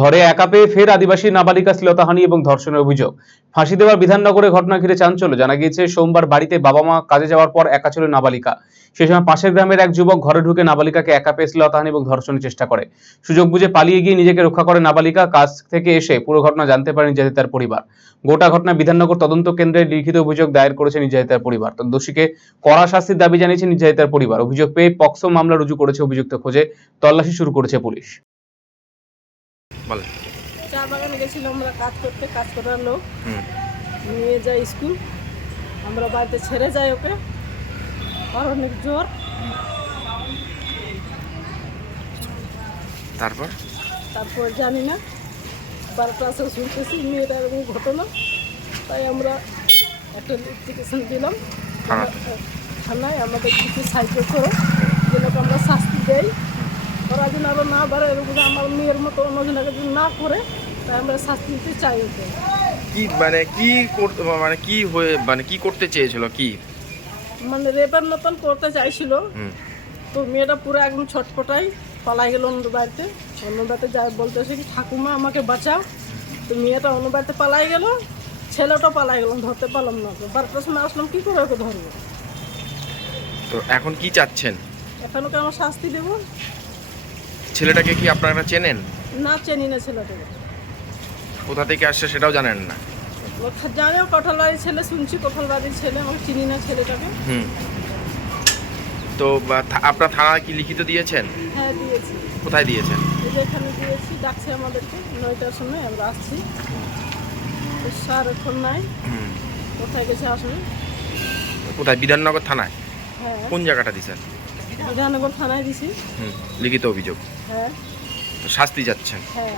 ঘরে একা পেয়ে ফের আদিবাসী নাবালিকা শ্লীলতাহানি এবং ধর্ষণের অভিযোগ। ফাঁসি দেওয়ার বিধাননগরে ঘটনা ঘিরে চাঞ্চল্য। জানা গিয়েছে, সোমবার বাড়িতে বাবা মা কাজে যাওয়ার পর একা ছিল নাবালিকা। সে সময় পাশের গ্রামের এক যুবক ঘরে ঢুকে নাবালিকাকে একা পেয়ে শ্লীলতাহানি এবং ধর্ষণের চেষ্টা করে। সুযোগ বুঝে পালিয়ে গিয়ে নিজেকে রক্ষা করে নাবালিকা। কাজ থেকে এসে পুরো ঘটনা জানতে পারে নির্যাতিতার পরিবার। গোটা ঘটনা বিধাননগর তদন্ত কেন্দ্রে লিখিত অভিযোগ দায়ের করেছে নির্যাতিতার পরিবার। দোষীকে কড়া শাস্তির দাবি জানিয়েছে নির্যাতিতার পরিবার। অভিযোগ পেয়ে পক্সো মামলা রুজু করেছে অভিযুক্ত খোঁজে। তল্লাশি শুরু করেছে পুলিশ। বলেন। চা বাগানে গেছিলাম আমরা কাজ করতে কাজ করার লোক। নিয়ে যাই স্কুল। আমরা বাড়িতে ছেড়ে যাই ওকে। অনেক জোর। তারপর? তারপর জানি না। বারোটা আসে শুনতেছি মেয়েটা এরকম ঘটনা। তাই আমরা একটা নোটিফিকেশন দিলাম। থানায় আমাদের কিছু সাহায্য করো যেন আমরা শাস্তি দেই। ওরা বাড়ে এরকম আমার মেয়ের মতো অন্যজনকে যদি না করে তাই আমরা শাস্তি দিতে চাই ওকে। কি মানে কি করতে মানে কি হয়ে মানে কি করতে চেয়েছিল কি? মানে রেপের মতন করতে চাইছিল। তো মেয়েটা পুরো একদম ছটপটাই পালাই গেল অন্য বাড়িতে। অন্য বাড়িতে যা বলতেছে কি ঠাকুমা আমাকে বাঁচাও। তো মেয়েটা অন্য বাড়িতে পালাই গেল ছেলেটা পালাই গেলাম ধরতে পারলাম না তো বারোটার সময় আসলাম কী করে ওকে ধরবো? তো এখন কি চাচ্ছেন? এখন ওকে আমার শাস্তি দেবো। ছেলেটাকে কি আপনারা চেনেন? না চেনি না ছেলেটাকে। কোথা থেকে আসছে সেটাও জানেন না? জানেও কঠাল বাড়ির ছেলে শুনছি কঠাল বাড়ির ছেলে আমাকে চিনি না ছেলেটাকে। হুম। তো আপনার থানায় কি লিখিত দিয়েছেন? হ্যাঁ দিয়েছি। কোথায় দিয়েছেন? এখানে দিয়েছি ডাকছে আমাদেরকে নয়টার সময় আমরা আসছি। তো স্যার এখন নাই। হুম। কোথায় গেছে আসবে? কোথায়? বিধাননগর থানায়? হ্যাঁ। কোন জায়গাটা দিয়েছেন? বিধাননগর থানায় দিছি। হুম লিখিত অভিযোগ। হ্যাঁ। শাস্তি যাচ্ছেন হ্যাঁ।